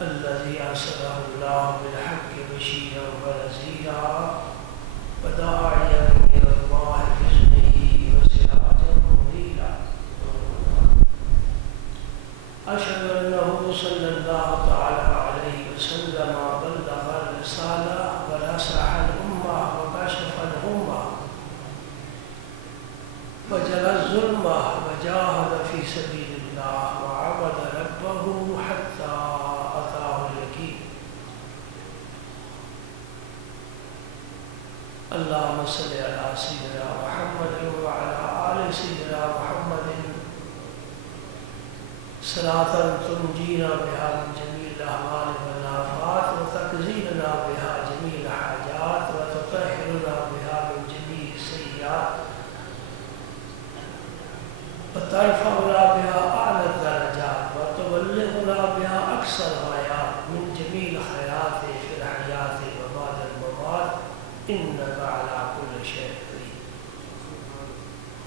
الذي أرسله الله بالحق بشيرا ونذيرا وداعيا إلى الله بإذنه وسراجا منيرا. أشهد أنه صلى الله تعالى عليه وسلم بلغ الرسالة ونصح الأمة وكشف الأمة وجلى الظلمة وجاهد في سبيل الله وعبد ربه حتى أتاه اليقين. اللهم صل على سيدنا محمد وعلى آل سيدنا محمد صلاة تنجينا بها من جميع الأهوال والآفات وتكفينا بها جميع الحاجات وتطهرنا بها من جميع السيئات وترفعنا بها أعلى الدرجات وتبلغنا بها أقصى الغايات من جميع الخيرات في الحياة وبعد الممات إنك على كل شيء قدير.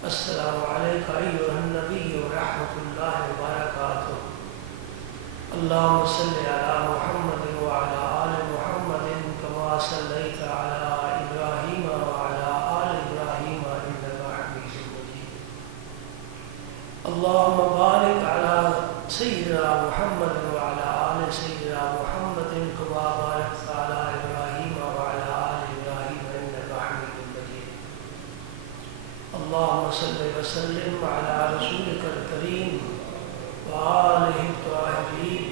السلام عليك أيها النبي ورحمة الله وبركاته. اللهم صل على محمد وعلى آل محمد كما صليت على إبراهيم وعلى آل إبراهيم إنك حميد مجيد. اللهم بارك على سيدنا محمد وعلى آل سيدنا محمد كما باركت على إبراهيم وعلى آل إبراهيم إنك حميد مجيد. اللهم صل وسلم على رسولك الكريم وآله الطاهرين.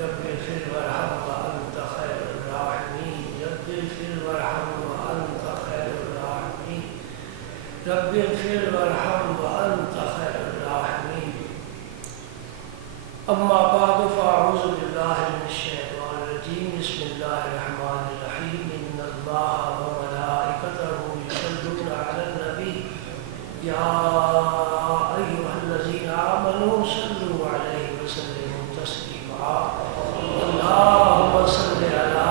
رب اغفر وارحم وأنت خير الراحمين. رب اغفر وارحم وأنت خير الراحمين. رب اغفر وارحم وأنت خير الراحمين. أما بعد فأعوذ بالله من الشيطان الرجيم. بسم الله الرحمن الرحيم. إن الله وملائكته يصلون على النبي يا أيها الذين آمنوا صلوا عليه وسلموا تسليما. اللهم صل على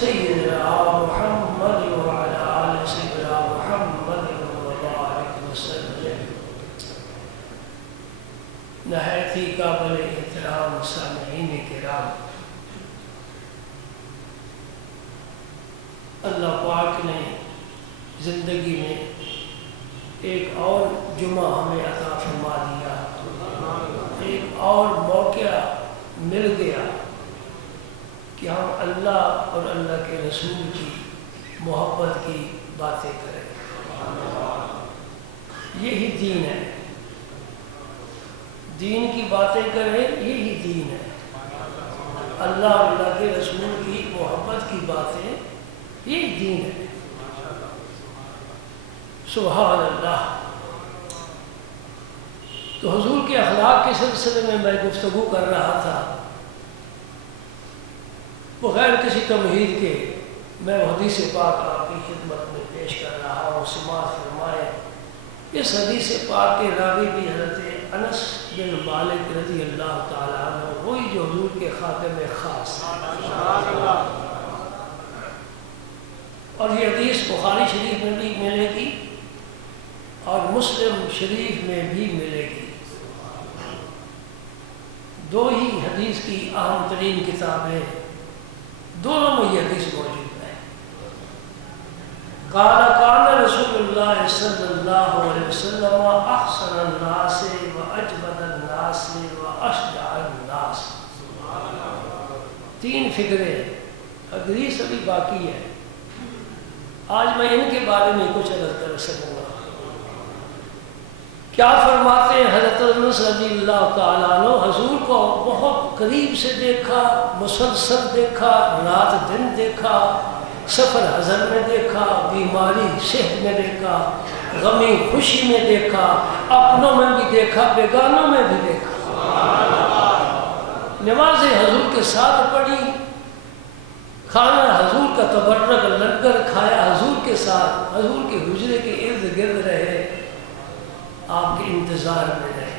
سيدنا محمد وعلى آل سيدنا محمد وبارك وسلم. نہایت ہی قابل احترام سامعین کرام، اللہ پاک نے زندگی میں ایک اور جمعہ ہمیں عطا فرما دیا، ایک اور موقع مل گیا کہ ہم اللہ اور اللہ کے رسول کی محبت کی باتیں کریں. یہی دین ہے، دین کی باتیں کریں، یہی دین ہے. اللہ اور اللہ کے رسول کی محبت کی باتیں، یہی دین ہے. سبحان اللہ. تو حضور کے اخلاق کے سلسلے میں میں گفتگو کر رہا تھا. بغیر کسی تمہید کے میں حدیث پاک آپ کی خدمت میں پیش کر رہا ہوں. سماعت فرمائے. اس حدیث پاک کے راوی بھی حضرت انس بن مالک رضی اللہ تعالیٰ عنہ، وہی جو حضور کے خاتم خاص ہیں. اور یہ حدیث بخاری شریف میں بھی ملے گی اور مسلم شریف میں بھی ملے گی. دو ہی حدیث کی اہم ترین کتابیں، دونوں میں یہ حدیث موجود ہے. کان رسول اللہ صلی اللہ علیہ وسلم احسن الناس واجود الناس واشجع الناس. تین فکریں، حدیث ابھی باقی ہے. آج میں ان کے بارے میں کچھ عرض کر سکوں گا. کیا فرماتے ہیں حضرت انس رضی اللہ تعالیٰ عنہ؟ حضور کو بہت قریب سے دیکھا، مسلسل دیکھا، رات دن دیکھا، سفر حضر میں دیکھا، بیماری صحت میں دیکھا، غمی خوشی میں دیکھا، اپنوں میں بھی دیکھا، بیگانوں میں بھی دیکھا. نمازیں حضور کے ساتھ پڑھی، کھانا حضور کا تبرک لنگر کھایا حضور کے ساتھ، حضور کے حجرے کے ارد گرد رہے، آپ کے انتظار میں رہے.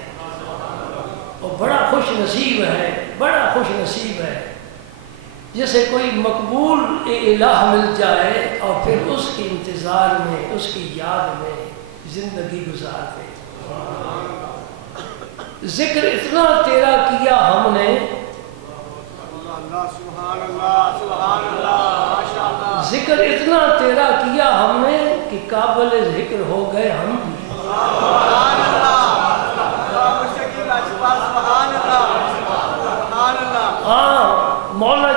اور بڑا خوش نصیب ہے، بڑا خوش نصیب ہے جیسے کوئی مقبول الہ مل جائے اور پھر اس کے انتظار میں، اس کی یاد میں زندگی گزارتے. ذکر اتنا تیرا کیا ہم نے ذکر اتنا تیرا کیا ہم نے کہ قابل ذکر ہو گئے ہم بھی. ہاں مولا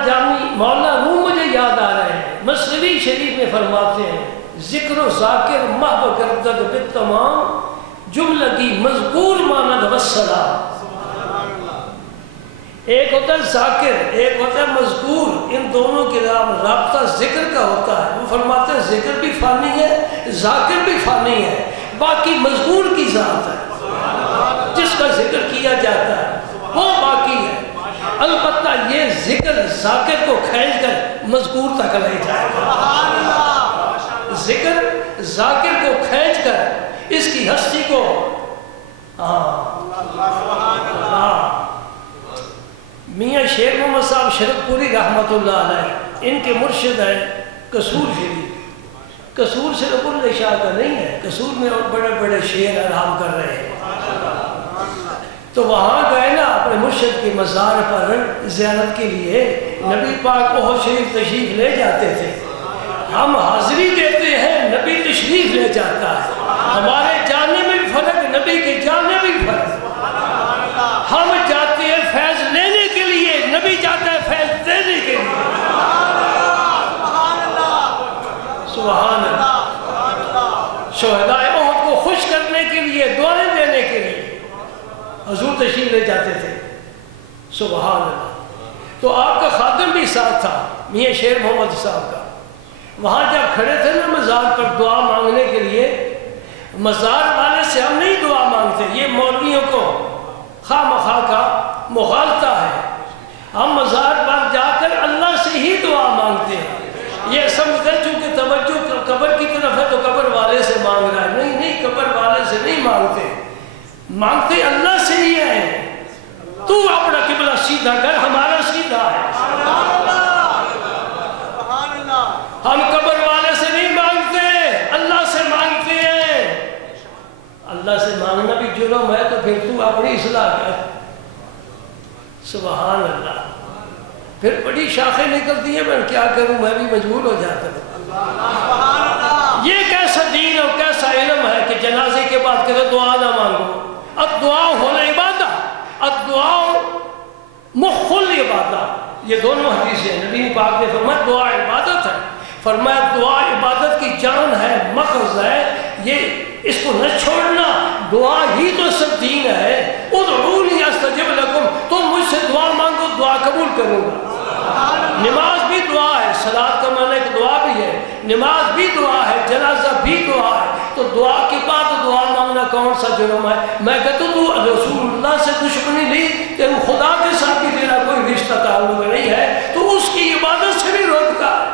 روم مجھے یاد آ رہے ہیں. مسنوی شریف میں فرماتے ہیں ذکر و ذاکر محو گردد بالتمام جملگی مذکور ماند والسلام. ایک ہوتا ہے ذاکر، ایک ہوتا ہے مذکور. ان دونوں کے نام رابطہ ذکر کا ہوتا ہے. وہ فرماتے ہیں ذکر بھی فانی ہے، ذاکر بھی فانی ہے، باقی مذکور کی ذات ہے. جس کا ذکر کیا جاتا ہے وہ باقی ہے. البتہ یہ ذکر ذاکر کو کھینچ کر مذکور تک لے جائے گا. ذکر ذاکر کو کھینچ کر اس کی ہستی کو میاں شیر محمد صاحب شرک پوری رحمت اللہ علیہ، ان کے مرشد ہیں قصور شریف. قصور صرف اللہ شاہ کا نہیں ہے، قصور میں اور بڑے بڑے شعر آرام کر رہے ہیں. تو وہاں گئے نا اپنے مرشد کے مزار پر زیارت کے لیے. نبی پاک احد شریف تشریف لے جاتے تھے. ہم حاضری دیتے ہیں، نبی تشریف لے جاتا ہے. ہمارے جانے میں بھی فرق، نبی کے جانے میں بھی فرق. ہم جاتے ہیں فیض لینے کے لیے، نبی جاتا ہے فیض دینے کے لیے. سبحان اللہ. شہدائے احد کو خوش کرنے کے لیے، دعائیں دینے کے لیے حضور تشریف لے جاتے تھے. سبحان اللہ. تو آپ کا خادم بھی ساتھ تھا میاں شیر محمد صاحب کا. وہاں جب کھڑے تھے نا مزار پر دعا مانگنے کے لیے، مزار والے سے ہم نہیں دعا مانگتے، یہ مولویوں کو خواہ مخواہ کا مغالطہ ہے. ہم مزار پر جا کر اللہ سے ہی دعا مانگتے ہیں. یہ سمجھتے چونکہ توجہ قبر کی طرف ہے تو قبر والے سے مانگ رہا ہے. نہیں، قبر والے سے نہیں مانگتے اللہ سے ہی ہے. تو اپنا قبلہ سیدھا کر، ہمارا سیدھا ہے. ہم قبر والے سے نہیں مانگتے، اللہ سے مانگتے ہیں. اللہ سے مانگنا بھی جرم ہے تو پھر تو اپنی اصلاح کر. سبحان اللہ. پھر بڑی شاخیں نکلتی ہیں، میں کیا کروں، میں بھی مجبور ہو جاتا ہوں. یہ کیسا دین اور کیسا علم ہے کہ جنازے کے بعد کہتے دعا نہ مانگو. الدعا ہونا عبادت، الدعا مخ العبادت. یہ دونوں حدیثیں نبی پاک نے فرمایا دعا عبادت ہے. فرمایا دعا عبادت کی جان ہے، مخز ہے. یہ اس کو نہ چھوڑنا. دعا ہی تو سب دین ہے. ادعونی استجب لکم، تم مجھ سے دعا مانگو، دعا قبول کروں گا. نماز بھی دعا ہے، صلاۃ کا معنی ایک دعا بھی ہے. نماز بھی دعا ہے، جنازہ بھی دعا ہے. تو دعا کے بعد دعا مانگنا کون سا جرم ہے؟ میں کہتا ہوں تو رسول اللہ سے دشمنی لی، کہ خدا کے ساتھ بھی تیرا کوئی رشتہ تعلق نہیں ہے، تو اس کی عبادت سے بھی روکتا ہے.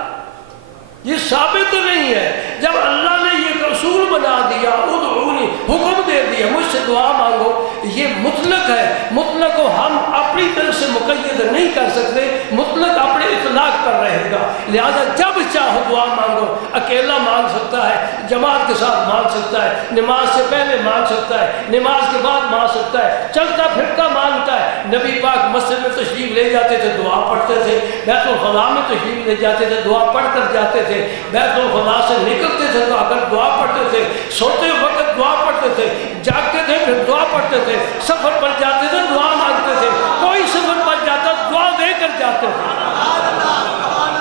یہ ثابت نہیں ہے. جب اللہ نے یہ رسول بنا دیا، ادعونی حکم دے دیا مجھ سے دعا مانگو، یہ مطلق ہے. مطلق کو ہم اپنی طرف سے مقید نہیں کر سکتے، مطلق اپنے اطلاق پر رہے گا. لہذا جب چاہو دعا مانگو. اکیلا مانگ سکتا ہے، جماعت کے ساتھ مانگ سکتا ہے، نماز سے پہلے مانگ سکتا ہے، نماز کے بعد مانگ سکتا ہے، چلتا پھرتا مانگتا ہے. نبی پاک مسجد میں تشریف لے جاتے تھے، دعا پڑھتے تھے. بیت الخلاء میں تشریف لے جاتے تھے، دعا پڑھ کر جاتے تھے. بیت الخلاء سے نکلتے تھے تو اگر دعا پڑھتے تھے. سوتے وقت دعا پڑھتے تھے، جاگتے تھے پھر دعا پڑھتے تھے. سفر پر جاتے تھے دعا مانگتے تھے. کوئی سفر پر جاتا دعا دے کر جاتے تھے.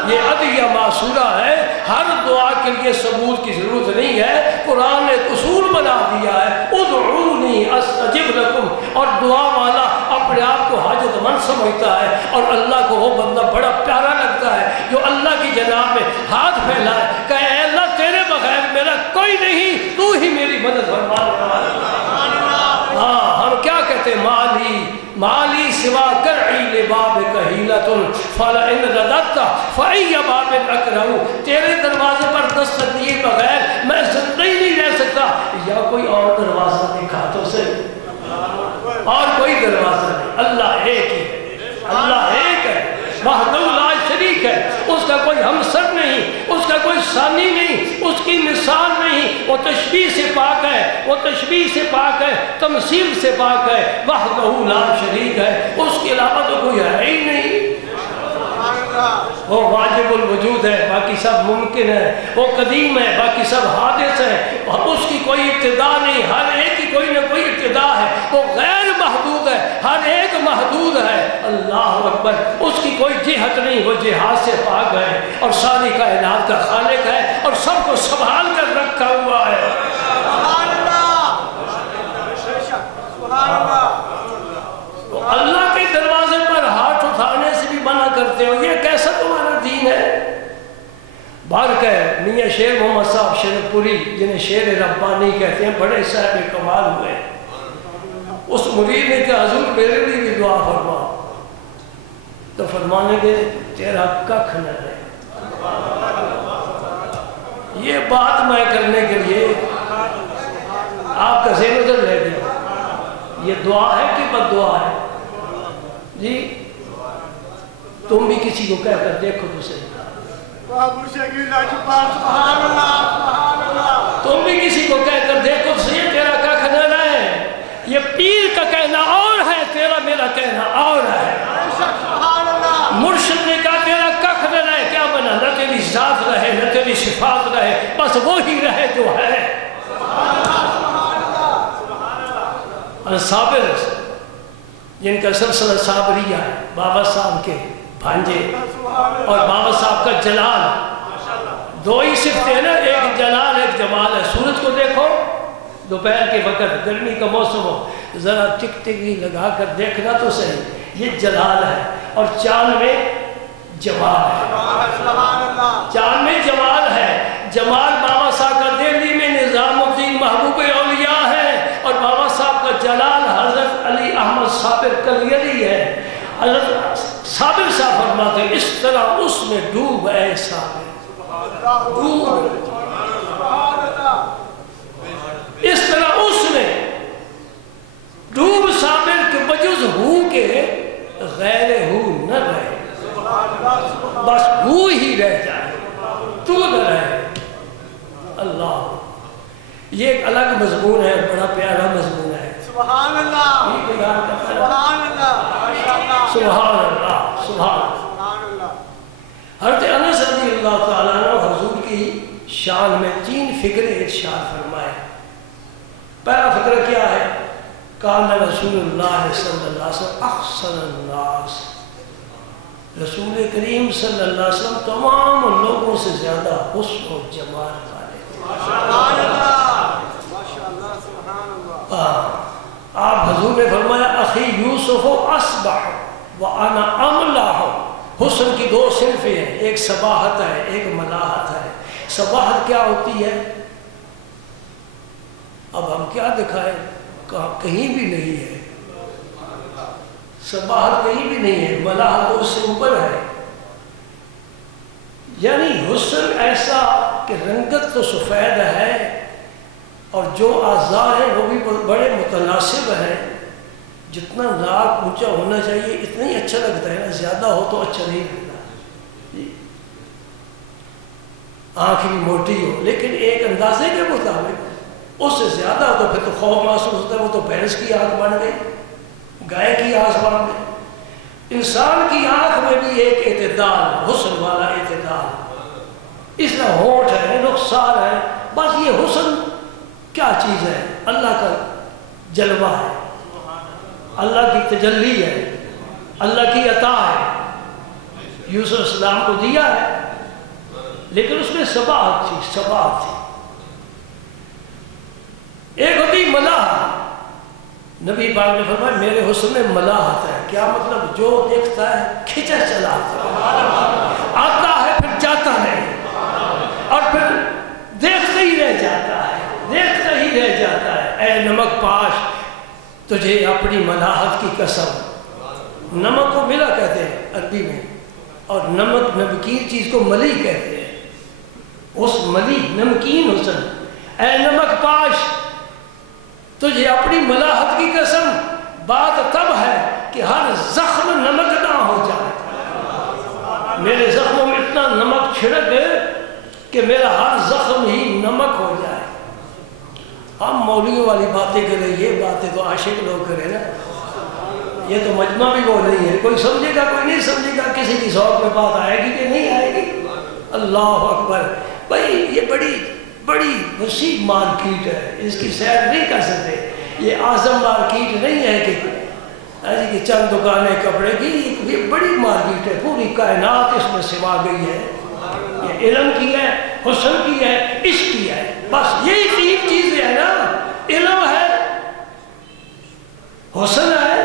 یہ ادعیہ معصورہ ہے. ہر دعا کے لیے ثبوت کی ضرورت نہیں ہے. قرآن نے ایک اصول بنا دیا ہے، ادعونی استجب لکم. اور دعا والا اپنے آپ کو حاجت مند سمجھتا ہے، اور اللہ کو وہ بندہ بڑا پیارا لگتا ہے جو اللہ کی جناب میں ہاتھ پھیلائے کہ اے اللہ تیرے بغیر میرا کوئی نہیں، تو ہی میری مدد فرمانے والا. ہاں ہم کیا کہتے ہیں، مالی سوا کرعی لبابک حیلۃ فلئن رددت فأی باب اکرہ. تیرے دروازے پر دستک دیے بغیر میں زندہ ہی نہیں رہ سکتا. یا کوئی اور دروازہ دکھا تو صحیح. اور کوئی دروازہ نہیں. اللہ ایک ہی ہے، اللہ ایک ہے، وحدہ لا شریک ہے. اس کا کوئی ہمسر نہیں، اس کا کوئی ثانی نہیں، اس کی مثال نہیں. وہ تشبیہ سے پاک ہے، وہ تشبیہ سے پاک ہے، تمثیل سے پاک ہے. وحدہ لا شریک ہے، اس کے علاوہ تو کوئی ہے ہی نہیں. وہ واجب الوجود ہے، باقی سب ممکن ہے، وہ قدیم ہے، باقی سب حادث ہے، اور اس کی کوئی ابتدا نہیں، ہر ایک کی کوئی نہ کوئی ابتدا ہے، وہ غیر محدود ہے، ہر ایک محدود ہے۔ اللہ اکبر، اس کی کوئی جہت نہیں، وہ جہاد سے پاک ہے اور ساری کائنات کا خالق ہے اور سب کو سنبھال کر رکھا ہوا ہے۔ اللہ کے دروازے پر ہاتھ اٹھانے سے بھی منع کرتے ہو، یہ کیسا تمہارا دین ہے؟ بار کہ میاں شیر محمد صاحب شیخ پوری، جنہیں شیر ربانی کہتے ہیں، بڑے صاحب کمال ہوئے، اس مرید نے کہا حضور میرے لیے بھی دعا فرما، تو فرمانے کے تیرا ککھ نہ رہے۔ یہ بات میں کرنے کے لیے آپ کا ذہن ادھر رہ گیا، یہ دعا ہے کہ بد دعا ہے؟ جی تم بھی کسی کو کہہ کر دیکھو تو صحیح، تم بھی کسی کو کہہ کر دیکھو تو صحیح، تیرا ککھ نہ رہے۔ یہ پیر کا کہنا اور ہے، تیرا میرا کہنا اور ہے۔ مرشد نے کہا تیرا ککھ نہ رہے، کیا بنا؟ نہ تیری ذات رہے نہ تیری صفات رہے، بس وہی رہے جو ہے۔ صابر جن کا سلسلہ صابریہ ہے، بابا صاحب کے بھانجے، اور بابا صاحب کا جلال، دو ہی صفتیں ہیں نا، ایک جلال ایک جمال ہے۔ سورج کو دیکھو دوپہر کے وقت، گرمی کا موسم ہو، ذرا ٹکٹکی لگا کر دیکھنا تو صحیح، یہ جلال ہے، اور چاند میں جمال ہے، چاند میں جمال ہے۔ جمال بابا صاحب کا دہلی میں نظام الدین محبوب اولیاء ہے، اور بابا صاحب کا جلال حضرت علی احمد صابر کلیری ہے۔ حضرت صابر صاحب فرماتے ہیں اس طرح اس میں ڈوب اے صابر، ڈوب، اس طرح اس میں ڈوب صابر کے بجز ہو کے غیر ہو نہ رہے، بس ہو ہی رہ جائے، تو نہ رہے۔ اللہ، یہ ایک الگ مضمون ہے، بڑا پیارا مضمون ہے۔ سبحان اللہ، سبحان اللہ، سبحان اللہ، سبحان اللہ۔ حضرت انس رضی اللہ تعالیٰ عنہ حضور کی شان میں 3 فقرے ارشاد فرمائے۔ پہلا فقرہ کیا ہے؟ کان رسول اللہ صلی اللہ علیہ وسلم احسن الناس، رسول کریم صلی اللہ علیہ وسلم تمام لوگوں سے زیادہ حسن و جمال والے تھے۔ آپ حضور نے فرمایا اخی یوسف اصبح وانا املح، حسن کی 2 صنفیں ہیں، ایک صباحت ہے ایک ملاحت ہے۔ صباحت کیا ہوتی ہے؟ اب ہم کیا دکھائیں، کہیں بھی نہیں ہے، صباحت کہیں بھی نہیں ہے، ملاحت اس سے اوپر ہے، یعنی حسن ایسا کہ رنگت تو سفید ہے اور جو اعضاء ہیں وہ بھی بڑے متناسب ہیں، جتنا ناک اونچا ہونا چاہیے اتنا ہی اچھا لگتا ہے نا، زیادہ ہو تو اچھا نہیں لگتا۔ آنکھ بھی موٹی ہو لیکن ایک اندازے کے مطابق، اس سے زیادہ ہو تو پھر تو خوف محسوس ہوتا ہے، وہ تو بھینس کی آنکھ بن گئی، گائے کی آنکھ بن گئی۔ انسان کی آنکھ میں بھی ایک اعتدال، حسن والا اعتدال، اس طرح ہونٹ ہے، رخسار ہے، بس یہ حسن کیا چیز ہے؟ اللہ کا جلوہ ہے، اللہ کی تجلی ہے، اللہ کی عطا ہے۔ یوسف علیہ السلام کو دیا ہے لیکن اس میں صباحت تھی، صباحت تھی۔ ایک ہوتی ملاحت، نبی پاک نے فرمایا میرے حسن میں ملاحت ہے، کیا مطلب؟ جو دیکھتا ہے کھچا چلا آتا ہے پھر جاتا نہیں، اور پھر دیکھتے ہی رہ جاتا ہے، دیکھتا ہی رہ جاتا ہے۔ اے نمک پاش تجھے اپنی ملاحت کی قسم، نمک کو ملا کہتے ہیں عربی میں، اور نمک نمکین چیز کو ملی کہتے ہیں، اس ملی نمکین حسن۔ اے نمک پاش تجھے اپنی ملاحت کی قسم، بات تب ہے کہ ہر زخم نمک نہ ہو جائے، میرے زخموں میں اتنا نمک چھڑک کہ میرا ہر زخم ہی نمک ہو جائے۔ ہم مولیوں والی باتیں کریں، یہ باتیں تو عاشق لوگ کریں نا، یہ تو مجمع بھی وہ نہیں ہے، کوئی سمجھے گا کوئی نہیں سمجھے گا، کسی کی ذوق میں بات آئے گی کہ نہیں اللہ اکبر. بھائی یہ بڑی بڑی وسیع مارکیٹ ہے، اس کی سیر نہیں کر سکتے. یہ اعظم مارکیٹ نہیں ہے کہ چند دکانیں کپڑے کی، یہ بڑی مارکیٹ ہے، پوری کائنات اس میں سما گئی ہے. یہ علم کی ہے، حسن کی ہے، عشق کی ہے. بس یہی تین چیزیں ہیں نا. علم ہے، حسن ہے،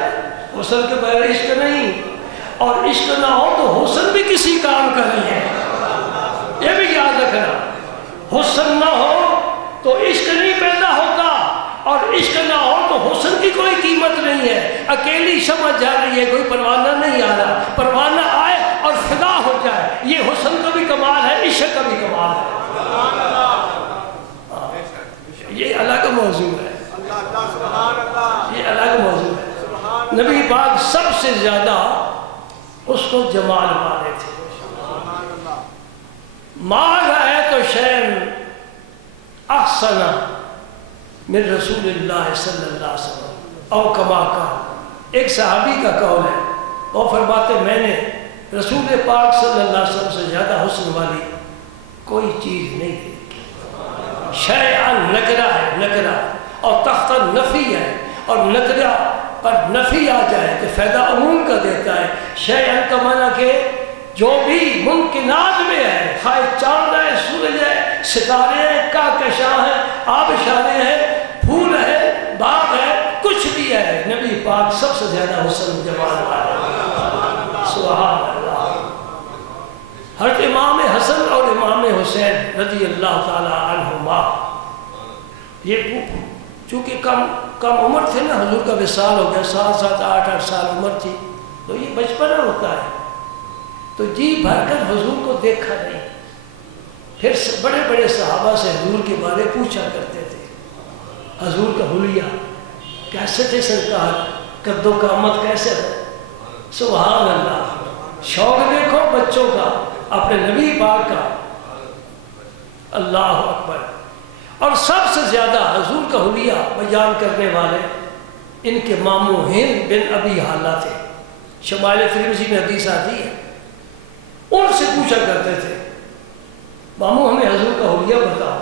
حسن کے بغیر عشق نہیں، اور عشق نہ ہو تو حسن بھی کسی کام کا نہیں ہے. یہ بھی یاد رکھنا. حسن نہ ہو تو عشق نہیں پیدا ہوتا، اور عشق نہ ہو تو حسن کی کوئی قیمت نہیں ہے. اکیلی شمع جا رہی ہے، کوئی پروانہ نہیں آ رہا. پروانہ آئے اور فدا ہو جائے، یہ حسن کا بھی کمال ہے، عشق کا بھی کمال ہے. یہ الگ موضوع ہے، یہ الگ موضوع ہے. نبی پاک سب سے زیادہ اس کو جمال والے تھے. ما رأیت شیئا احسن من رسول اللہ صلی اللہ علیہ وسلم او کما قال. ایک صحابی کا قول ہے، وہ فرماتے میں نے رسول پاک صلی اللہ علیہ وسلم سے زیادہ حسن والی کوئی چیز نہیں دیکھی. شیئا نکرہ ہے، نکرہ، اور تحت نفی ہے، اور نکرہ پر نفی آ جائے تو فائدہ عموم کا دیتا ہے. شیئا کا معنی کہ جو بھی ممکنات میں ہے، خواہ چاند ہے، سورج ہے، ستارے ہیں، کہکشاں ہیں، آبشاریں ہیں، پھول ہے، باغ ہے، کچھ بھی ہے، نبی پاک سب سے زیادہ حسن جمال والا. سبحان اللہ. حضرت امام حسن اور امام حسین رضی اللہ تعالی عنہما یہ چونکہ کم عمر تھے نا، حضور کا وصال ہو گیا، 7 8 سال عمر تھی، تو یہ بچپنا ہوتا ہے، تو جی بھر کر حضور کو دیکھا نہیں. پھر بڑے بڑے صحابہ سے حضور کے بارے پوچھا کرتے تھے. حضور کا حلیہ کیسے تھے سرکار، قد و قامت کیسے تھے. سبحان اللہ. شوق دیکھو بچوں کا، اپنے نبی پاک کا. اللہ اکبر. اور سب سے زیادہ حضور کا حلیہ بیان کرنے والے ان کے ماموں ہند بن ابی حالہ تھے. شمائل ترمذی میں حدیث آتی ہے. ان سے پوچھا کرتے تھے ماموں ہمیں حضور کا حلیہ بتاؤ.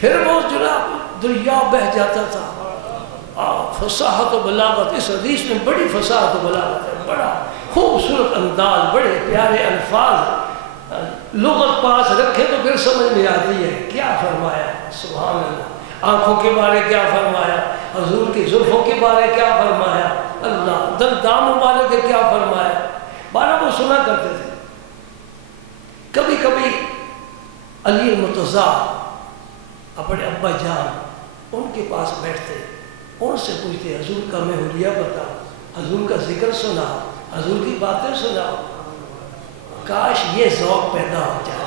پھر وہ جناب دریا بہہ جاتا تھا. فصاحت و بلاغت، اس حدیث میں بڑی فصاحت و بلاغت ہے، بڑا خوبصورت انداز، بڑے پیارے الفاظ. لغت پاس رکھے تو پھر سمجھ میں آتی ہے کیا فرمایا. سبحان اللہ. آنکھوں کے بارے کیا فرمایا، حضور کی زلفوں کے بارے کیا فرمایا، اللہ دندان مبارک کے کیا فرمایا. بارہ وہ سنا کرتے تھے. کبھی کبھی علی المرتضیٰ اپنے ابا جان ان کے پاس بیٹھتے، ان سے پوچھتے حضور کا میں حلیہ بتاؤ، حضور کا ذکر سنا، حضور کی باتیں سنا. کاش یہ ذوق پیدا ہو جائے،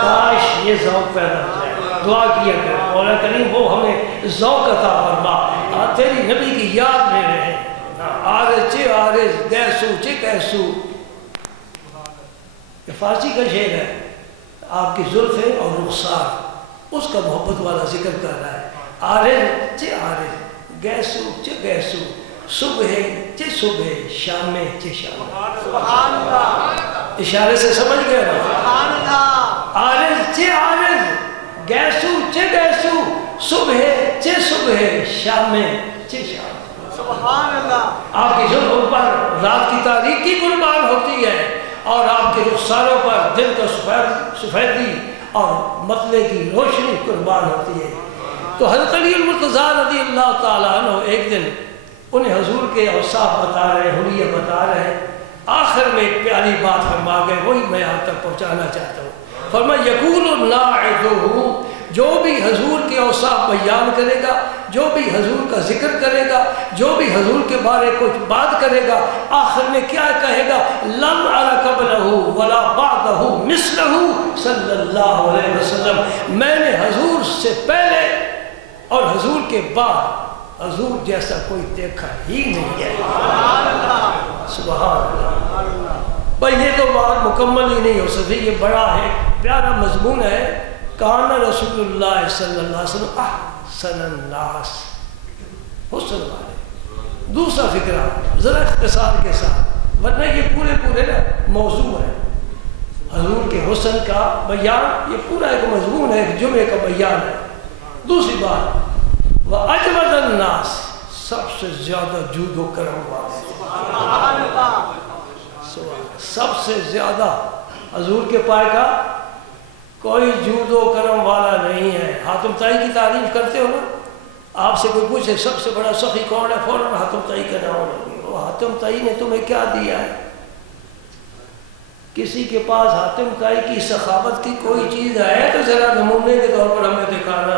کاش یہ ذوق پیدا ہو جائے. دعا کیا کریں مولا کریم وہ ہمیں ذوق عطا فرما، تیری نبی کی یاد میں رہے. آرز چے آرز گیسو چے گیسو، یہ فارسی کا شعر ہے. آپ کی زلفیں اور رخسار، اس کا محبت والا ذکر کر رہا ہے. آرز چے آرز گیسو چے گیسو، صبح چے صبح، شام چے شام. سبحان اللہ. اشارے سے سمجھ گئے نا. سبحان اللہ. آرز چے آرز گیسو چے گیسو، صبح چے صبح، شام چے شام. سبحان اللہ. آپ کی زلفوں پر رات کی تاریکی قربان ہوتی ہے، اور آپ کے رخساروں پر دن کا سفیدی اور مطلع کی روشنی قربان ہوتی ہے. تو حضرت علی المرتضیٰ رضی اللہ تعالیٰ عنہ ایک دن انہیں حضور کے اوصاف بتا رہے، حلیہ بتا رہے. آخر میں ایک پیاری بات فرما گئے، وہی میں آپ تک پہنچانا چاہتا ہوں. فرمایا یقول الناعذ، جو بھی حضور کے اوصاف بیان کرے گا، جو بھی حضور کا ذکر کرے گا، جو بھی حضور کے بارے کچھ بات کرے گا، آخر میں کیا کہے گا، لم ار قبلہ ولا بعدہ مثلہ صلی اللہ علیہ وسلم. میں نے حضور سے پہلے اور حضور کے بعد حضور جیسا کوئی دیکھا ہی نہیں ہے. سبحان اللہ. بھائی یہ تو بات مکمل ہی نہیں ہو سکتی، یہ بڑا ہے پیارا مضمون ہے. کان رسول اللہ صلی اللہ علیہ وسلم احسن الناس، حسن والے. دوسرا فکرہ ذرا اختصار کے ساتھ، ورنہ یہ پورے نا موضوع ہے. حضور کے حسن حسن کا بیان، یہ پورا ایک مضمون ہے، ایک جمعے کا بیان ہے۔ دوسری بات، وَأَجْوَدَ النَّاسِ، سب سے زیادہ جود و کرم والے، سب سے زیادہ حضور کے پائے کا کوئی جود و کرم والا نہیں ہے۔ حاتم طائی کی تعریف کرتے ہو نا، آپ سے کوئی پوچھے سب سے بڑا سخی کون ہے، فوراً حاتم طائی کا نام لگے۔ وہ حاتم طائی نے تمہیں کیا دیا ہے؟ کسی کے پاس حاتم طائی کی سخاوت کی کوئی چیز ہے تو ذرا نمونے کے طور پر ہمیں دکھانا۔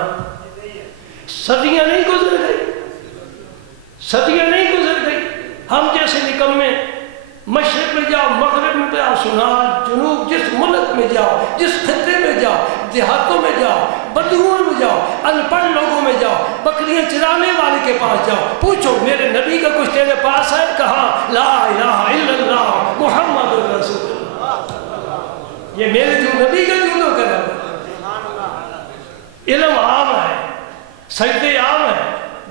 صدیاں نہیں گزر گئی، صدیاں نہیں گزر گئی، ہم جیسے نکمے مشرق میں جاؤ، مغرب میں جاؤ، شمال جنوب، جس ملک میں جاؤ، جس خطے میں جاؤ، دیہاتوں میں جاؤ، بدوؤں میں جاؤ، ان پڑھ لوگوں میں جاؤ، بکریاں چرانے والے کے پاس جاؤ، پوچھو میرے نبی کا کچھ تیرے پاس ہے؟ کہاں لا الہ الا اللہ محمد رسول اللہ۔ یہ میرے جو نبی کا جودو کرم ہے۔ علم عام ہے، سجدے عام ہے،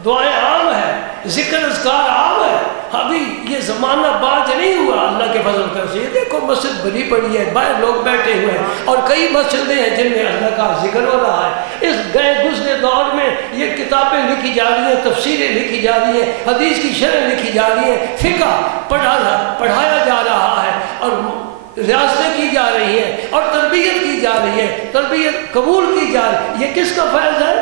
دعائیں عام ہے، ذکر اذکار عام ہے۔ ابھی یہ زمانہ باز نہیں ہوا اللہ کے فضل کر سے۔ دیکھو مسجد بھری پڑی ہے، باہر لوگ بیٹھے ہوئے ہیں، اور کئی مسجدیں ہیں جن میں اللہ کا ذکر ہو رہا ہے۔ اس گئے گزرے دور میں یہ کتابیں لکھی جا رہی ہیں، تفسیریں لکھی جا رہی ہیں، حدیث کی شرح لکھی جا رہی ہیں، فقہ پڑھایا جا رہا ہے، اور ریاستیں کی جا رہی ہیں، اور تربیت کی جا رہی ہے، تربیت قبول کی جا رہی ہے۔ یہ کس کا فیض ہے؟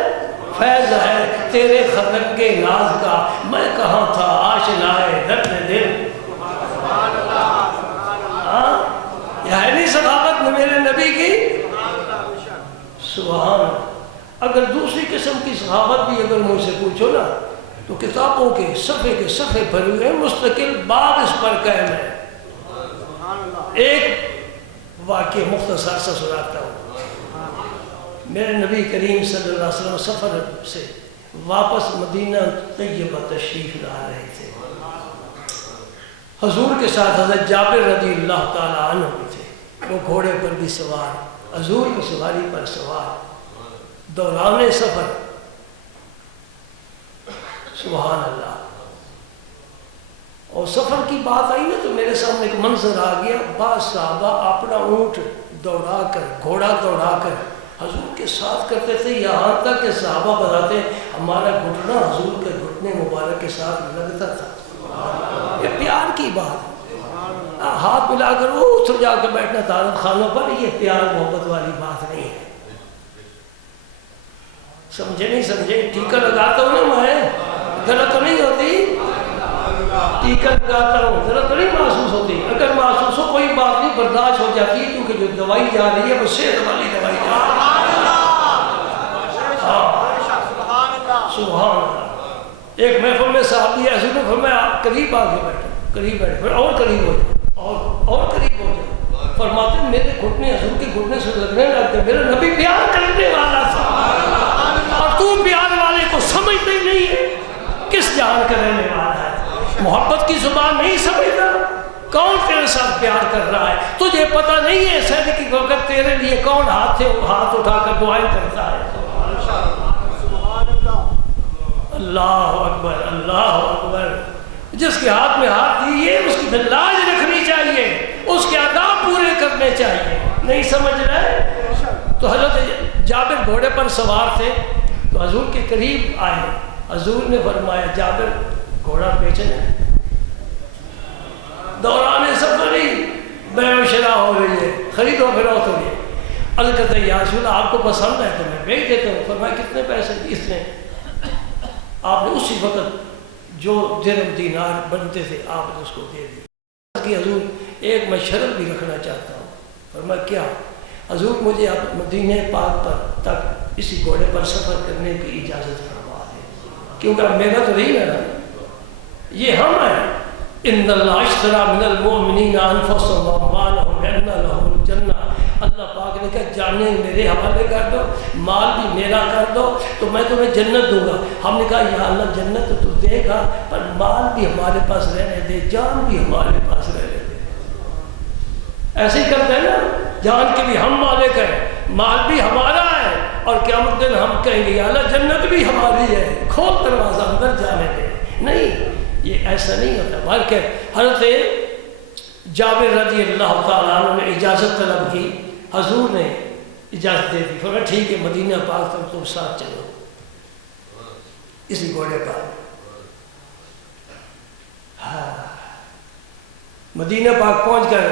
فیض ہے تیرے خلق کے ناز کا۔ میں کہاں تھا آشنائے درد دل، یہ ہے نہیں سخاوت میرے نبی کی؟ سبحان۔ اگر دوسری قسم کی سخاوت بھی اگر مجھ سے پوچھو نا تو کتابوں کے صفحے بھرے ہوئے، مستقل باب اس پر قائم ہے۔ ایک واقعہ مختصر سا سناتا ہوں۔ میرے نبی کریم صلی اللہ علیہ وسلم سفر سے واپس مدینہ طیبہ تشریف لا رہے تھے۔ حضور کے ساتھ حضرت جابر رضی اللہ تعالیٰ عنہ بھی تھے، وہ گھوڑے پر بھی سوار، حضور کی سواری پر سوار، دوران سفر سبحان اللہ۔ اور سفر کی بات آئی نا تو میرے سامنے ایک منظر آ گیا، بعض صحابہ اپنا اونٹ دوڑا کر، گھوڑا دوڑا کر حضور کے ساتھ کرتے تھے، یہاں تک کہ صحابہ بتاتے ہمارا گھٹنا حضور کے گھٹنے مبارک کے ساتھ لگتا تھا۔ یہ پیار کی بات ہے، ہاتھ ملا کر وہ اتر جا کر بیٹھنا دارت خانوں پر، یہ پیار محبت والی بات نہیں ہے۔ سمجھے نہیں سمجھے؟ ٹیکہ لگاتا ہوں نا میں، غلط تو نہیں ہوتی؟ ٹیکہ لگاتا ہوں، ذرا تو نہیں محسوس ہوتی؟ اگر محسوس ہو کوئی بات نہیں، برداشت ہو جاتی ہے، کیونکہ جو دوائی جا رہی ہے وہ صحت والی دوائی جا رہی ہے۔ سبحان اللہ۔ ایک محفل میں صحابی حضور نے فرمایا آپ قریب آگے بیٹھو، قریب بیٹھو، پھر اور قریب ہو جاؤ، اور قریب ہو جاؤ۔ فرماتے ہیں میرے گھٹنے حضور کے گھٹنے سے لگنے لگتے، میرا نبی پیار کرنے والا تھا، اور تو پیار والے کو سمجھتے ہی نہیں ہے، کس جان کا رہنے والا ہے؟ محبت کی زبان نہیں سمجھتا، کون تیرے ساتھ پیار کر رہا ہے؟ تجھے پتہ نہیں ہے سید کی وقت تیرے لیے کون ہاتھ اٹھا کر دعائیں کرتا ہے۔ اللہ اکبر، اللہ اکبر۔ جس کے ہاتھ میں ہاتھ دیے اس کی لاج رکھنی چاہیے، اس کے آداب پورے کرنے چاہیے۔ نہیں سمجھ رہے؟ تو حضرت جابر گھوڑے پر سوار تھے تو حضور کے قریب آئے، حضور نے فرمایا جابر گھوڑا بیچنا ہے؟ دوران سفری بے و شراء ہو رہی ہے، خرید و فروخت ہو رہی ہے۔ عرض کرتے ہیں یا رسول اللہ آپ کو پسند ہے تو میں بیچ دیتا ہوں۔ فرمایا کتنے پیسے؟ اس نے آپ نے اسی وقت جو درہم دینار بنتے تھے آپ نے اس کو دے دی کہ حضور ایک میں شرط بھی رکھنا چاہتا ہوں۔ فرمایا کیا؟ حضور مجھے آپ مدینہ پاک پر تک اسی گھوڑے پر سفر کرنے کی اجازت فرما دیں، کیونکہ اب میرا تو نہیں ہے نا، یہ ہم ہیں۔ ان اللہ اشتری من المؤمنین انفسهم واموالهم بان لهم الجنہ، اللہ پاک نے کہا جانیں میرے حوالے کر دو، مال بھی میرا کر دو تو میں تمہیں جنت دوں گا۔ ہم نے کہا یا اللہ جنت تو دے گا پر مال بھی ہمارے پاس رہنے دے، جان بھی ہمارے پاس رہنے دے۔ ایسے ہی کرتے ہیں نا، جان کے بھی ہم مالک ہیں، مال بھی ہمارا ہے، اور قیامت دن ہم کہیں گے یا اللہ جنت بھی ہماری ہے، کھول دروازہ اندر جانے دے۔ نہیں، یہ ایسا نہیں ہوتا، بلکہ حضرت جابر رضی اللہ تعالیٰ عنہ نے اجازت طلب کی حضور نے اجازت دے دی، فرمایا ٹھیک ہے مدینہ پاک تم ساتھ چلو اسی گھوڑے پر۔ مدینہ پاک پہنچ کر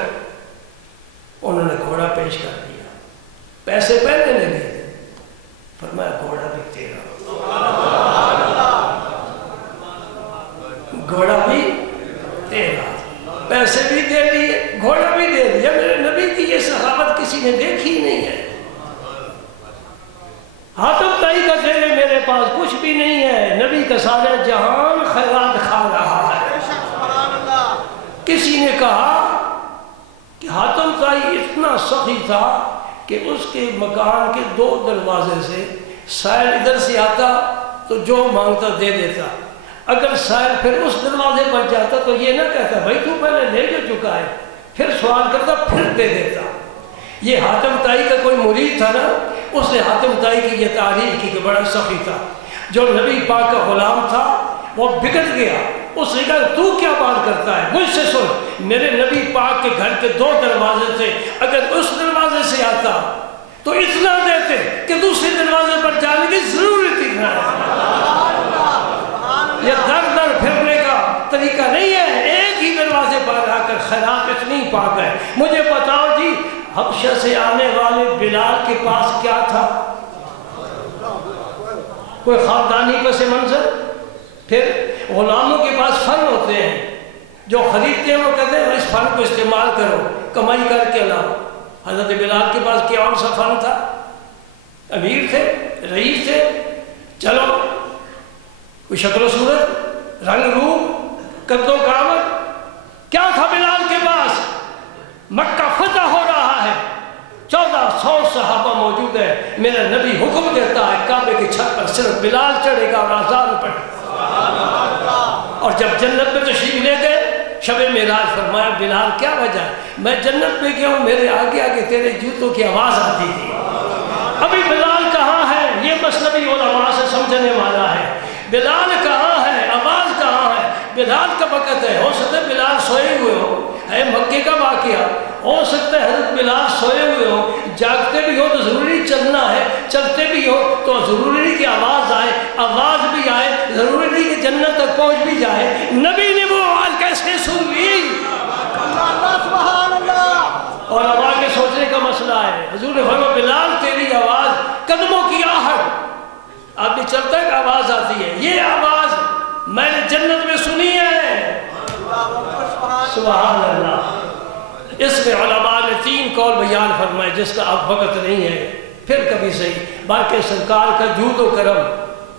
انہوں نے گھوڑا پیش کر دیا، پیسے پہلے لے لیے تھے، فرمایا گھوڑا بھی تیرا، گھوڑا بھی تیرا، پیسے بھی دے دیے، گھوڑا بھی دے دیا۔ میرے نبی کی یہ سخاوت کسی نے دیکھی نہیں ہے۔ حاتم طائی کا تیرے میرے پاس کچھ بھی نہیں ہے، نبی کا سارا جہان خیرات کھا رہا ہے۔ کسی نے کہا کہ حاتم طائی اتنا سخی تھا کہ اس کے مکان کے 2 دروازے سے سائل ادھر سے آتا تو جو مانگتا دے دیتا، اگر سائل پھر اس دروازے پر جاتا تو یہ نہ کہتا بھائی تو پہلے لے جو چکا ہے، پھر سوال کرتا پھر دے دیتا۔ یہ حاتم طائی کا کوئی مرید تھا نا، اس نے حاتم طائی کی یہ تعریف کی کہ بڑا سخی تھا۔ جو نبی پاک کا غلام تھا وہ بگڑ گیا، اس نے کہا تو کیا بات کرتا ہے، مجھ سے سن، میرے نبی پاک کے گھر کے 2 دروازے تھے، اگر اس دروازے سے آتا تو اتنا دیتے کہ دوسرے دروازے پر جانے کی ضرورت ہی نہ ہے۔ یہ در در پھرنے کا طریقہ نہیں ہے، ایک ہی دروازے پر آ کر خیرات اتنی پاک ہے۔ مجھے بتاؤ جی حبشہ سے آنے والے بلال کے پاس کیا تھا؟ کوئی خاندانی پس منظر؟ پھر غلاموں کے پاس فن ہوتے ہیں، جو خریدتے ہیں وہ کہتے ہیں اس فن کو استعمال کرو، کمائی کر کے لاؤ۔ حضرت بلال کے پاس کیا سا فن تھا؟ امیر تھے، رئیس تھے، چلو کوئی شکل و صورت، رنگ روپ، قد و قامت کیا تھا بلال کے پاس؟ مکہ فتح ہو رہا ہے، 1400 صحابہ موجود ہے، میرا نبی حکم دیتا ہے کعبے کی چھت پر صرف بلال چڑھے گا اور اذان پڑھے گا۔ اور جب جنت میں تشریف لے گئے، شب معراج فرمایا بلال کیا وجہ ہے؟ میں جنت میں گیا ہوں، میرے آگے آگے تیرے جوتوں کی آواز آتی تھی۔ ابھی بلال کہاں ہے؟ یہ مسلبی علماء سے سمجھنے والا ہے، بلال کہاں ہے، آواز کہاں ہے؟ بلال کا وقت ہے، ہو سکتا ہے بلال سوئے ہوئے ہو، ہے مکے کا واقعہ، ہو سکتا ہے حضرت بلال سوئے ہوئے ہو، جاگتے بھی ہو تو ضروری چلنا ہے، چلتے بھی ہو تو ضروری نہیں کہ آواز آئے، آواز بھی آئے، ضروری نہیں کہ جنت تک پہنچ بھی جائے۔ نبی نے وہ آواز کیسے سن لی؟ اور آواز کے سوچنے کا مسئلہ ہے۔ حضور نے فرمایا بلال تیری آواز قدموں کی آہٹ، آدمی چلتا ہے کہ آواز آتی ہے، یہ آواز میں نے جنت میں سنی ہے۔ سبحان اللہ۔ اس میں علماء نے 3 قول بیان فرمائے جس کا اب وقت نہیں ہے، پھر کبھی صحیح، باقی سرکار کا جود و کرم،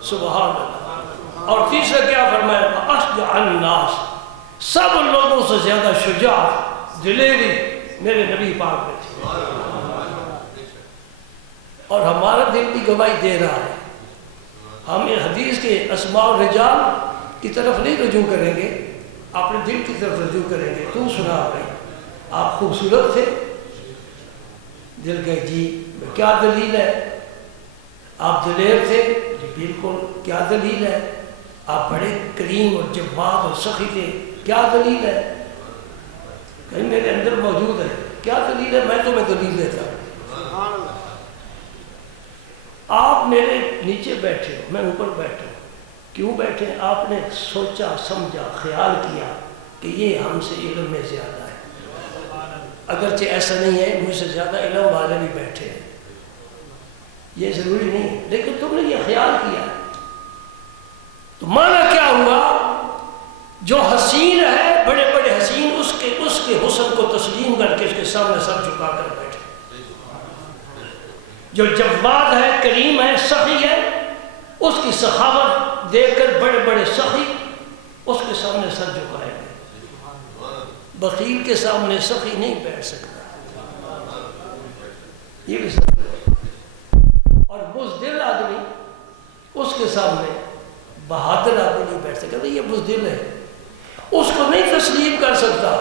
سبحان اللہ۔ اور تیسرا کیا فرمایا؟ اشجع الناس، سب لوگوں سے زیادہ شجاع، دلیری میرے نبی پاک میں تھی۔ اور ہمارا دل بھی گواہی دے رہا ہے۔ ہم اس حدیث کے اسماء و رجال کی طرف نہیں رجوع کریں گے، اپنے دل کی طرف رجوع کریں گے۔ تو سنا بھائی آپ خوبصورت تھے، دل کہ جی کیا دلیل ہے؟ آپ دلیر تھے، بالکل کیا دلیل ہے؟ آپ بڑے کریم اور جواد اور سخی تھے، کیا دلیل ہے؟ کہیں میرے اندر موجود ہے، کیا دلیل ہے؟ میں تمہیں دلیل دیتا ہوں۔ آپ میرے نیچے بیٹھے ہو، میں اوپر بیٹھا ہوں، کیوں بیٹھے؟ آپ نے سوچا سمجھا خیال کیا کہ یہ ہم سے علم میں زیادہ ہے، اگرچہ ایسا نہیں ہے، مجھ سے زیادہ علم والے بھی بیٹھے ہیں، یہ ضروری نہیں، لیکن تم نے یہ خیال کیا تو معنی کیا ہوا؟ جو حسین ہے، بڑے بڑے حسین، اس کے حسن کو تسلیم کر کے اس کے سامنے سر جھکا کر بیٹھے۔ جو جواد ہے، کریم ہے، سخی ہے، اس کی سخاوت دیکھ کر بڑے بڑے سخی اس کے سامنے سر جھکائے گئے۔ بخیل کے سامنے سخی نہیں بیٹھ سکتا، یہ بھی سب ہے۔ اور بزدل آدمی اس کے سامنے بہادر آدمی نہیں بیٹھ سکتا، یہ بزدل ہے، اس کو نہیں تسلیم کر سکتا۔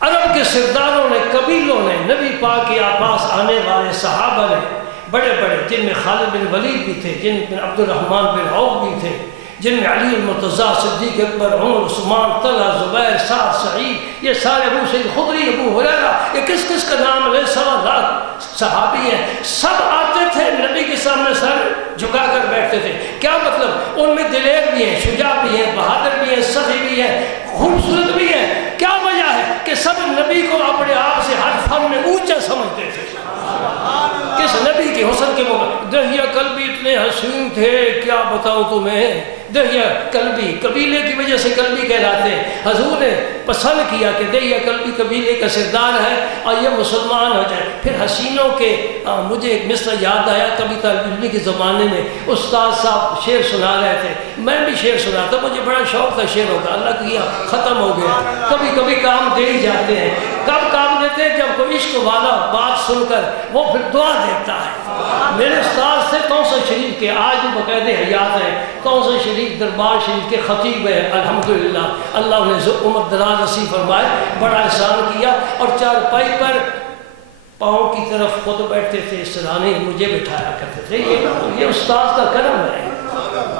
عرب کے سرداروں نے، قبیلوں نے، نبی پاک کے پاس آنے والے صحابہ نے، بڑے بڑے، جن میں خالد بن ولید بھی تھے، جن میں عبد الرحمن بن عوف بھی تھے، جن میں علی المرتضیٰ، صدیق اکبر، عمر، عثمان، طلحہ، زبیر، سعد، سعید، یہ سارے، ابو سعید خدری، ابو ہریرہ، یہ کس کس کا نام لے؟ 1.25 لاکھ صحابی ہیں، سب آتے تھے نبی کے سامنے سر جھکا کر بیٹھتے تھے. کیا مطلب؟ ان میں دلیر بھی ہیں، شجاع بھی ہیں، بہادر بھی ہیں، سخی بھی ہیں، خوبصورت بھی ہیں. کیا وجہ ہے کہ سب نبی کو اپنے آپ سے ہر فن میں اونچا سمجھتے تھے. کس نبی کے حسن کے موقع دہیہ کلبی اتنے حسین تھے کیا بتاؤں تمہیں. دہیہ کلبی قبیلے کی وجہ سے کلبی کہلاتے ہیں. حضور نے پسند کیا کہ دہیہ کلبی قبیلے کا سردار ہے اور یہ مسلمان ہو جائے. پھر حسینوں کے مجھے ایک مصرع یاد آیا. کبھی طالب علمی کے زمانے میں استاد صاحب شعر سنا رہے تھے، میں بھی شعر سناتا. مجھے بڑا شوق تھا شعروں کا. اللہ کیا ختم ہو گیا. کبھی کبھی کام دے ہی جاتے ہیں. کب کام دیتے ہیں؟ جب کوئی عشق والا بات سن کر وہ پھر دعا دیتا ہے. میرے استاد سے توسہ شریف کے آج بھی باقاعدہ حیات ہیں. توسہ شریف دربار شریف کے خطیب ہیں الحمدللہ. اللہ نے عمر دراز نصیب فرمائے. بڑا احسان کیا اور چارپائی پر پاؤں کی طرف خود بیٹھتے تھے، سرانے مجھے بٹھایا کرتے تھے. یہ استاد کا کرم ہے.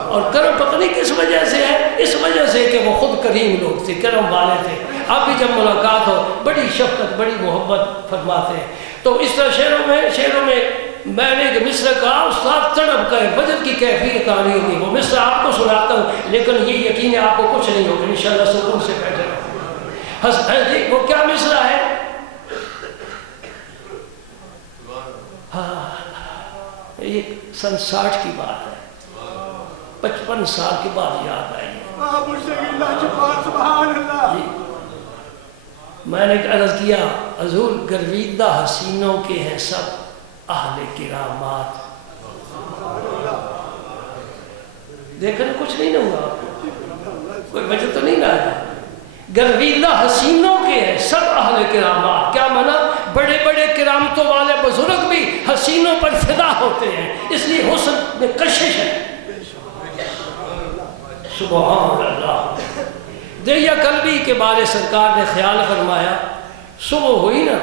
اور کرم پتہ نہیں کس وجہ سے ہے، اس وجہ سے کہ وہ خود کریم لوگ تھے، کرم والے تھے. اب بھی جب ملاقات ہو بڑی شفقت بڑی محبت فرماتے ہیں. تو اس طرح شعروں میں میں نے ایک مصرع کہا، استاد تڑپ گئے، وجد کی کیفیت آ رہی ہوگی. وہ مصرع آپ کو سناتا ہوں لیکن یہ یقین ہے آپ کو کچھ نہیں ہوگا انشاءاللہ. سکون سے بیٹھے جی. وہ کیا مصرع ہے؟ ہاں یہ سن 60 کی بات ہے، 55 سال کے بعد یاد آئی. میں نے عرض کیا حضور گرویدہ حسینوں کے ہیں سب اہل کرامات. دیکھنے کچھ نہیں ہوا آپ کو، کوئی وجہ تو نہیں لایا. گرویدہ حسینوں کے ہیں سب اہل کرامات. کیا مانا؟ بڑے بڑے کرامتوں والے بزرگ بھی حسینوں پر فدا ہوتے ہیں. اس لیے حسن میں کشش ہے. سبحان اللہ. دہیہ کلبی کے بارے سرکار نے خیال فرمایا. صبح ہوئی نا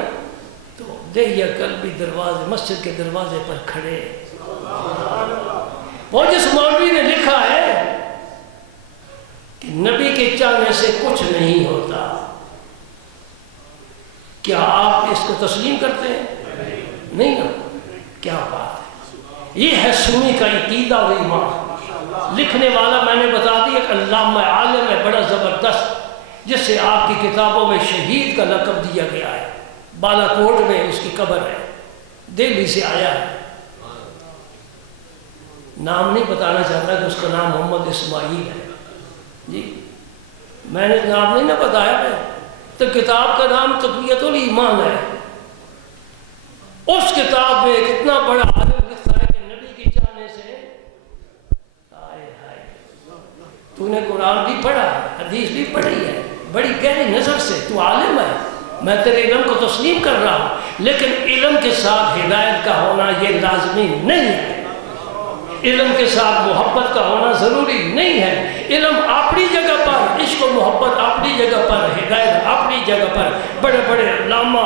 تو دہیہ کلبی دروازے مسجد کے دروازے پر کھڑے. وہ جس مولوی نے لکھا ہے کہ نبی کے چاہنے سے کچھ نہیں ہوتا، کیا آپ اس کو تسلیم کرتے ہیں؟ نہیں نا. کیا بات ہے. یہ ہے سنی کا عقیدہ و ایمان. لکھنے والا میں نے بتا دیا کہ علامہ عالم ہے بڑا زبردست، جس سے آپ کی کتابوں میں شہید کا لقب دیا گیا ہے. بالا کوٹ میں اس کی قبر ہے، دہلی سے آیا ہے. نام نہیں بتانا چاہتا کہ اس کا نام محمد اسماعیل ہے. جی میں نے نام نہیں نہ بتایا. میں تو کتاب کا نام تقویت الایمان ہے. اس کتاب میں کتنا بڑا عالم لکھتا ہے کہ نبی کی چاہنے سے تو نے قرآن بھی پڑھا ہے، حدیث بھی پڑھی ہے، بڑی گہری نظر سے تو عالم ہے. میں تیرے علم کو تسلیم کر رہا ہوں، لیکن علم کے ساتھ ہدایت کا ہونا یہ لازمی نہیں ہے. علم کے ساتھ محبت کا ہونا ضروری نہیں ہے. علم اپنی جگہ پر، عشق و محبت اپنی جگہ پر، ہدایت اپنی جگہ پر. بڑے بڑے علامہ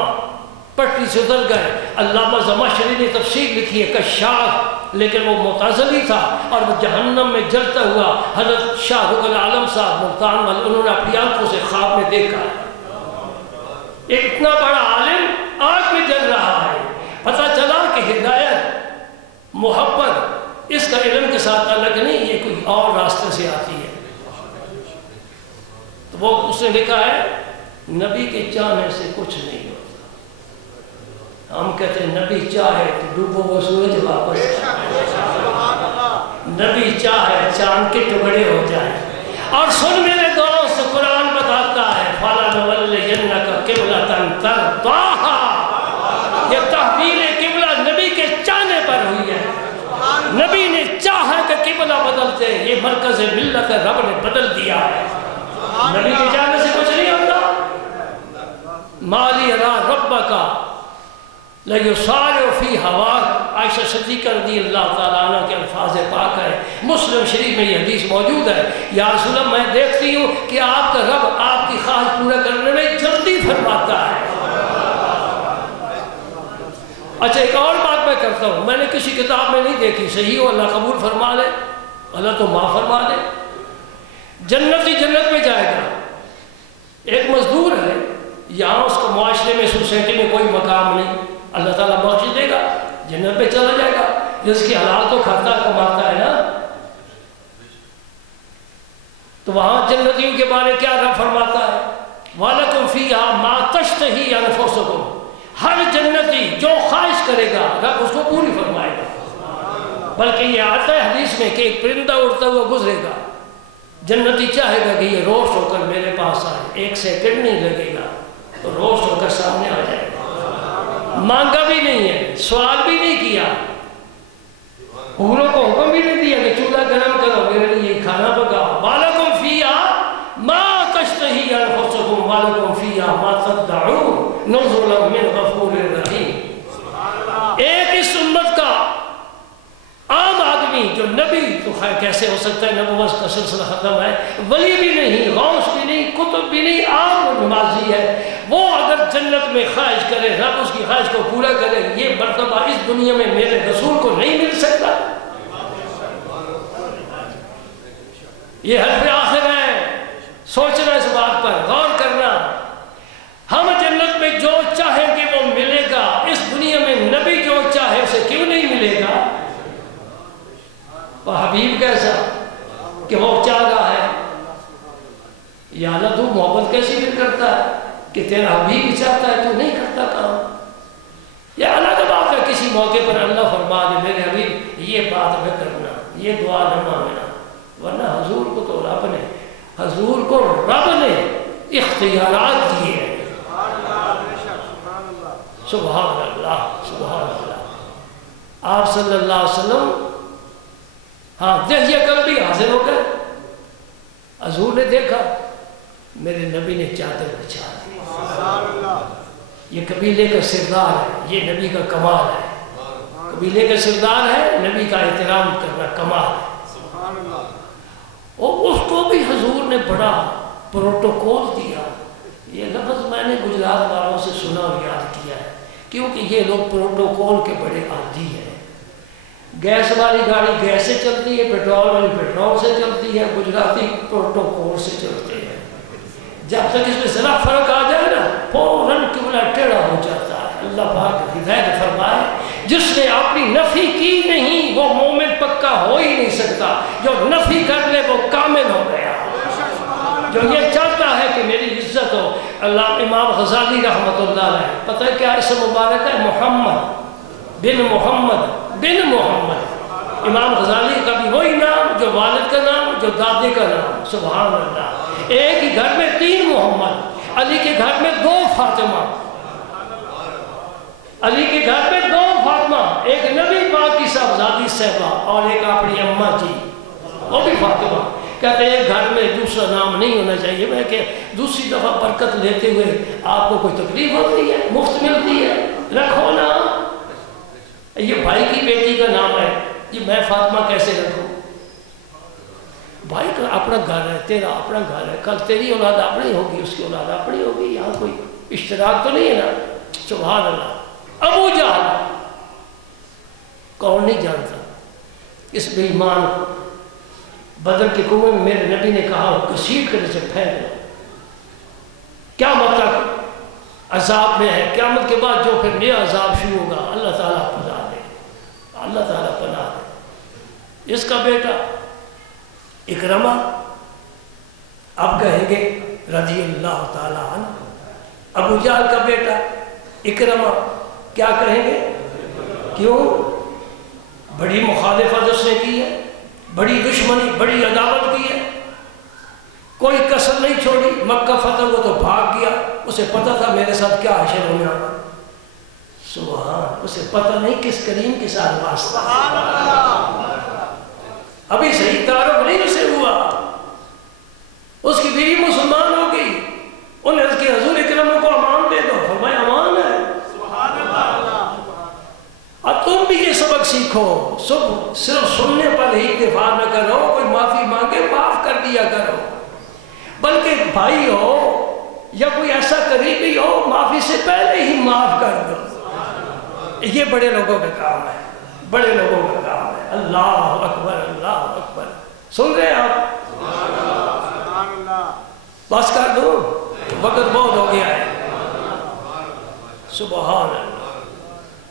پٹری سے اتر گئے. علامہ زمخشری نے تفسیر لکھی ہے کشاف، لیکن وہ معتزلی تھا اور وہ جہنم میں جلتا ہوا. حضرت شاہ رخ العالم صاحب ملتان والے، انہوں نے اپنی آنکھوں سے خواب میں دیکھا ایک اتنا بڑا عالم آگ میں جل رہا ہے. پتہ چلا کہ ہدایت محبت اس کا علم کے ساتھ الگ نہیں، یہ کوئی اور راستے سے آتی ہے. تو وہ اس نے لکھا ہے نبی کے چاہنے سے کچھ نہیں ہوتا. ہم کہتے ہیں نبی چاہے تو ڈوبو وہ سورج واپس، نبی چاہے چاند کے ٹکڑے ہو جائیں. اور سن میرے دوست، قرآن بتاتا ہے فَلَنُوَلِّيَنَّكَ قِبْلَةً تَرْضَاهَا. یہ تحویل قبلہ نبی کے چاہنے پر ہوئی ہے. نبی نے چاہا کہ قبلہ بدلتے، یہ مرکز ملت رب نے بدل دیا ہے. نبی کے چاہنے سے کچھ نہیں ہوتا. مَالِي رَا رَبَّكَ لَيُسَارِعُ فِي هَوَاكَ. عائشہ صدیقہ رضی اللہ تعالیٰ عنہ کے الفاظ پاک ہے. مسلم شریف میں یہ حدیث موجود ہے. یا رسول اللہ میں دیکھتی ہوں کہ آپ کا رب آپ کی خواہش پورا کرنے میں جلدی فرماتا ہے. اچھا ایک اور بات میں کرتا ہوں، میں نے کسی کتاب میں نہیں دیکھی، صحیح ہو اللہ قبول فرما لے، اللہ تو معاف فرما دے. جنت ہی جنت میں جائے گا. ایک مزدور ہے، یہاں اس کو معاشرے میں سوسائٹی میں کوئی مقام نہیں، اللہ تعالیٰ بخش دے گا. جنت پہ چلا جائے گا، رزق حلال تو کھاتا کماتا ہے نا۔ تو وہاں جنتیوں کے بارے کیا رب فرماتا ہے؟ وَلَكُمْ فِيهَا مَا تَشْتَهِي أَنفُسُكُمْ، ہر جنتی جو خواہش کرے گا رب اس کو پوری فرمائے گا۔ بلکہ یہ آتا ہے حدیث میں کہ ایک پرندہ اڑتا ہوا گزرے گا، جنتی چاہے گا کہ یہ روشن ہو کر میرے پاس آئے، ایک سیکنڈ نہیں لگے گا تو روشن ہو کر سامنے آ جائے گا۔ مانگا بھی نہیں ہے، سوال بھی نہیں کیا، حوروں کو حکم بھی نہیں دیا کہ چولہا گرم کرو میرے لیے کھانا پکاؤ۔ وَلَكُمْ فِيهَا مَا تَشْتَهِي أَنفُسُكُمْ وَلَكُمْ فِيهَا مَا تَدَّعُونَ نُزُلًا مِّنْ غَفُورٍ رَحِيمٍ۔ ایک اس امت کا عام آدمی جو نبی تو خیر کیسے ہو سکتا ہے، نبوت کا سلسلہ ختم ہے، ولی بھی نہیں، غوث بھی نہیں، کتب بھی نہیں، عام نمازی ہے، وہ اگر جنت میں خواہش کرے رب اس کی خواہش کو پورا کرے، یہ مرتبہ اس دنیا میں میرے رسول کو نہیں مل سکتا۔ یہ حرف آخر ہے، سوچنا اس بات پر، غور کرنا۔ ہم جنت میں جو چاہیں گے وہ ملے گا، اس دنیا میں نبی جو چاہے اسے کیوں نہیں ملے گا؟ وہ حبیب کیسا کہ وہ چاہ رہا ہے، یا اللہ تو محبت کیسی پھر کرتا ہے کہ تیرا حبیب چاہتا ہے تو نہیں کرتا کام؟ یا اللہ کا بات ہے کسی موقع پر اللہ فرما دے میرے حبیب یہ بات نہ کرنا، یہ دعا نہ مانگنا، ورنہ حضور کو تو رب نے اختیارات دیے ہیں۔ سبحان اللہ سبحان اللہ۔ آپ صلی اللہ علیہ وسلم ہاں دہیہ کل بھی حاضر ہو گئے، حضور نے دیکھا میرے نبی نے چادر بچھا دی، یہ قبیلے کا سردار ہے، یہ نبی کا کمال ہے، قبیلے کا سردار ہے، نبی کا احترام کرنا کمال ہے۔ اور اس کو بھی حضور نے بڑا پروٹوکول دیا۔ یہ لفظ میں نے گجرات والوں سے سنا اور یاد کیا ہے، کیونکہ یہ لوگ پروٹوکول کے بڑے عادی ہیں۔ گیس والی گاڑی گیس سے چلتی ہے، پیٹرول والی پیٹرول سے چلتی ہے، گجراتی پروٹوکول سے چلتے ہیں۔ جب تک اس میں ذرا فرق آ جائے نا فوراً قبلہ ٹیڑھا ہو جاتا ہے۔ اللہ پاک ہدایت فرمائے، جس نے اپنی نفی کی نہیں وہ مومن پکا ہو ہی نہیں سکتا، جو نفی کر لے وہ کامل ہو گیا، جو یہ چاہتا ہے کہ میری عزت ہو۔ اللہ امام غزالی رحمۃ اللہ علیہ، پتہ ہے کیا اسم مبارک ہے؟ محمد بن محمد بن محمد۔ امام غزالی کا بھی وہی نام جو والد کا نام جو دادے کا نام۔ سبحان اللہ، ایک ہی گھر میں 3 محمد، علی کے گھر میں 2 فاطمہ، علی کے گھر میں 2 فاطمہ، ایک نبی پاک کی صاحبزادی صاحبہ اور ایک اپنی اماں جی وہ بھی فاطمہ۔ کہتے ہیں ایک گھر میں دوسرا نام نہیں ہونا چاہیے، میں کہ دوسری دفعہ برکت لیتے ہوئے آپ کو کوئی تکلیف ہوتی ہے، مفت ملتی ہے، رکھو نا۔ یہ بھائی کی بیٹی کا نام ہے، یہ میں فاطمہ کیسے رکھوں؟ بھائی کا اپنا گھر ہے، تیرا اپنا گھر ہے، کل تیری اولاد اپنی ہوگی، اس کی اولاد اپنی ہوگی، یہاں کوئی اشتراک تو نہیں ہے نا۔ سبحان اللہ۔ ابو جہل کون نہیں جانتا اس بے ایمان کو؟ بدر کے کنویں میں میرے نبی نے کہا گھسیٹ کر اسے پھینک دو، قیامت تک عذاب میں ہے، قیامت کے بعد جو پھر نیا عذاب شروع ہوگا اللہ تعالیٰ پناہ دے، اللہ تعالیٰ پناہ دے۔ اس کا بیٹا اکرمہ، اب کہیں گے رضی اللہ تعالیٰ عنہ۔ ابو جہل کا بیٹا اکرمہ، کیا کہیں گے؟ کیوں؟ بڑی مخالفت اس نے کی ہے، بڑی دشمنی، بڑی عداوت کی ہے، کوئی کسر نہیں چھوڑی۔ مکہ فتح ہوا تو بھاگ گیا، اسے پتہ تھا میرے ساتھ کیا حشر ہونے والا۔ سبحان، اسے پتہ نہیں کس کریم کے ساتھ واسطہ، ابھی صحیح تعارف نہیں اسے ہوا۔ اس کی بیوی مسلمان ہو گئی، انہیں اس کے حضور اکرم کو امان دے دو، فرمایا امان ہے۔ اور تم بھی یہ سبق سیکھو، صرف سننے پر ہی دفاع نہ کرو، کوئی معافی مانگے معاف کر دیا کرو، بلکہ بھائی ہو یا کوئی ایسا قریبی ہو معافی سے پہلے ہی معاف کر دو۔ یہ بڑے لوگوں کا کام ہے، بڑے لوگوں کا کام ہے۔ اللہ اکبر اللہ اکبر۔ سن رہے ہیں آپ؟ بس کر دو، وقت بہت ہو گیا ہے۔ سبحان اللہ۔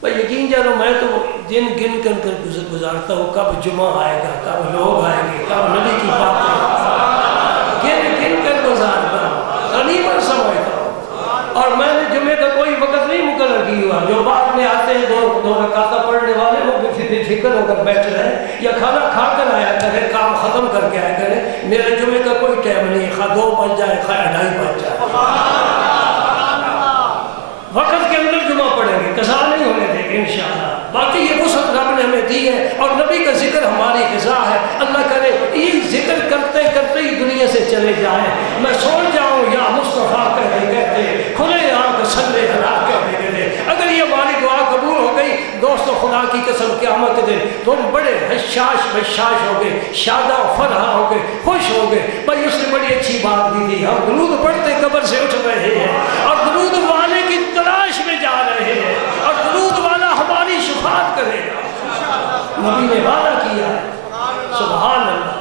بھائی یقین جانو میں تو دن گن کر گزارتا ہوں، کب جمعہ آئے گا، کب لوگ آئیں گے، کب نبی کی باتیں گن کر گزارتا ہوں، غنیمت سمجھتا ہوں۔ اور میں نے جمعے کا کوئی وقت نہیں مقرر کیا ہوا، جو بعد میں آتے ہیں دو رکعتیں پڑھنے والے وہ بے فکر ہو کر بیٹھ رہے یا کھانا کھا کر آیا کرے، کام ختم کر کے آیا کرے، میرے جمعے کا کوئی ٹائم نہیں، خواہ 2 بج جائے خواہ 2:30 بج جائے، وقت کے اندر جمعہ پڑھیں گے، قضا نہیں ہونے دیں گے انشاءاللہ۔ باقی یہ وسعت رب نے ہمیں دی ہے اور نبی کا ذکر ہماری غذا ہے۔ اللہ کرے یہ ذکر کرتے کرتے ہی دنیا سے چلے جائیں، میں سو جاؤں یا مصطفیٰ کہتے کھلے آنکھ صلی اللہ کہتے گئے۔ اگر یہ ہماری دعا قبول ہو گئی دوستو، خدا کی قسم قیامت کے دن تم بڑے حشاش بشاش ہو گئے، شادہ و فرحہ ہو گئے، خوش ہو گئے۔ بھائی اس نے بڑی اچھی بات دی تھی، ہم درود پڑھتے قبر سے اٹھ رہے ہیں اور درود والے کی تلاش میں جا رہے ہیں اور درود والا ہماری شفاعت کرے گا، نبی نے وعدہ کیا ہے۔ سبحان اللہ،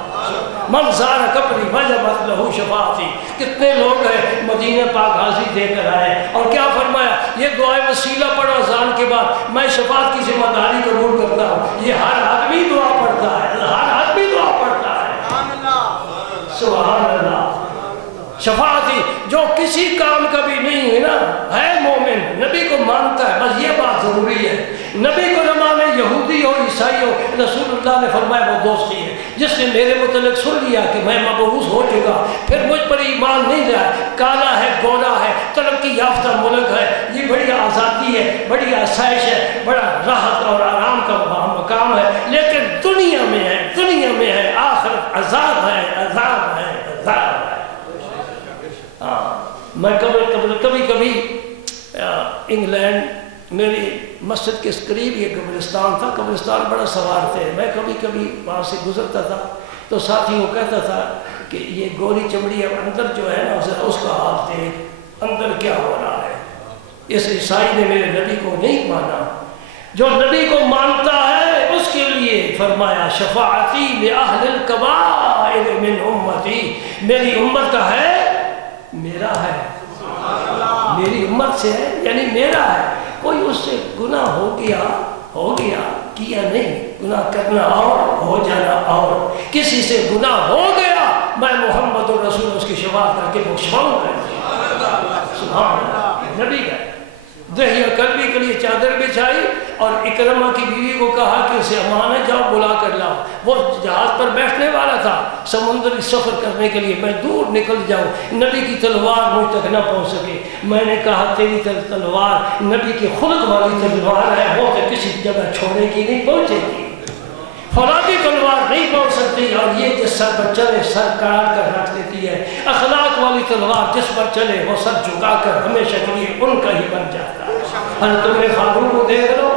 من زار قبری وجبت لہو شفاعتی۔ کتنے لوگ ہیں مدینہ پاک حاضری دے کر آئے اور کیا فرمایا، یہ دعائے وسیلہ پڑھو اذان کے بعد، میں شفاعت کی ذمہ داری قبول کرتا ہوں۔ یہ ہر آدمی دعا پڑھتا ہے، ہر آدمی دعا پڑھتا ہے۔ سبحان اللہ، شفاعتی جو کسی کام کا بھی نہیں ہے نا، ہے مومن، نبی کو مانتا ہے، بس یہ بات ضروری ہے۔ نبی کو نہ مانے، یہودی ہو عیسائی ہو، رسول اللہ نے فرمایا وہ دوستی ہے۔ جس نے میرے متعلق سن لیا کہ میں مبعوث ہو چکا، پھر مجھ پر ایمان نہیں لایا، کالا ہے، گورا ہے، ترقی یافتہ ملک ہے، یہ بڑی آزادی ہے، بڑی آسائش ہے، بڑا راحت اور آرام کا مقام ہے، لیکن دنیا میں ہے آخرت عذاب ہے، عذاب ہے، عذاب ہے۔ میں کبھی انگلینڈ میری مسجد کے قریب یہ قبرستان تھا، قبرستان بڑا سوار تھے، میں کبھی وہاں سے گزرتا تھا تو ساتھی وہ کہتا تھا کہ یہ گوری چمڑی اب اندر جو ہے نا اس کا حال دیکھ، اندر کیا ہو رہا ہے۔ اس عیسائی نے میرے نبی کو نہیں مانا، جو نبی کو مانتا ہے اس کے لیے فرمایا شفاعتی لأہل الکبائر من امتی، میری امت کا ہے، میرا ہے، میری امت سے ہے یعنی میرا ہے۔ کوئی اس سے گناہ ہو گیا کیا نہیں، گناہ کرنا اور ہو جانا اور، کسی سے گناہ ہو گیا میں محمد الرسول اس کی شفاعت کر کے بخشواؤں گا۔ سبحان اللہ، نبی کا دہیہ کلبی کے لیے چادر بچھائی اور اکرمہ کی بیوی کو کہا کہ اسے امان ہے جاؤ بلا کر لاؤ۔ وہ جہاز پر بیٹھنے والا تھا سمندری سفر کرنے کے لیے، میں دور نکل جاؤں، نبی کی تلوار مجھ تک نہ پہنچ سکے۔ میں نے کہا تیری تلوار نبی کی خلق والی تلوار ہے، وہ تو کسی جگہ چھوڑے گی نہیں، پہنچے گی، فولادی تلوار نہیں پہنچ سکتی، اور یہ جس سر پر چلے سر کاٹ کر رکھ دیتی ہے۔ اخلاق والی تلوار جس پر چلے وہ سر جھکا کر ہمیشہ کے لیے ان کا ہی بن جاتا ہے۔ تم نے فاروق کو دیکھ لو،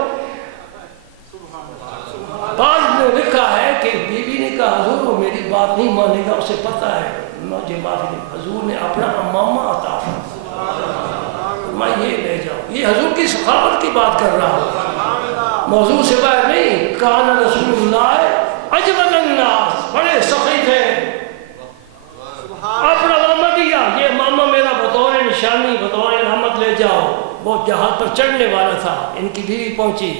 بعض نے لکھا ہے کہ بی بی نے کہا حضور وہ میری بات نہیں مانے گا، اسے پتہ ہے مجھے معافی نہیں، حضور نے اپنا امامہ عطا فرمایا، میں یہ لے جاؤں۔ یہ حضور کی سخاوت کی بات کر رہا ہوں، موضوع سے باہر نہیں۔ کان رسول اللہ اجود الناس، بڑے سخی تھے، اپنا امامہ دیا، یہ امامہ میرا بطور نشانی بطور علامت لے جاؤ۔ وہ جہاز پر چڑھنے والا تھا، ان کی بیوی پہنچی،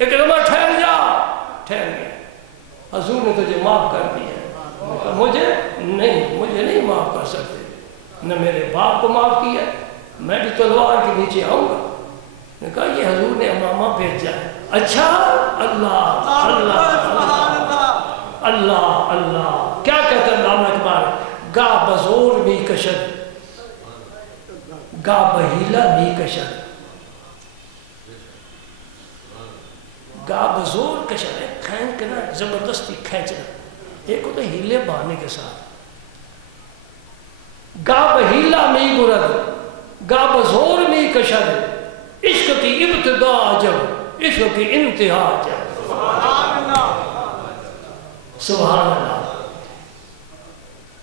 اکرمہ ٹھہر جا، ٹھہر گیا، حضور نے تجھے معاف کر دیا۔ مجھے نہیں معاف کر سکتے، نہ میرے باپ کو معاف کیا، میں بھی تلوار کے نیچے آؤں گا۔ نے کہا یہ حضور نے امامہ بھیجا ہے۔ اچھا، اللہ اللہ اللہ اللہ، کیا کہتا ہے علامہ اقبال، گا بزور بھی کشد گا بہیلا بھی کشد، گا بزور کشد ہے، کھینچ کے نا زبردستی کھینچنا، ایک ہوتا ہے ہیلے بہانے کے ساتھ، گا بہیلا می برد گا بزور می کشد، عشق کی ابتدا عجب عشق کی انتہا عجب۔ سبحان اللہ۔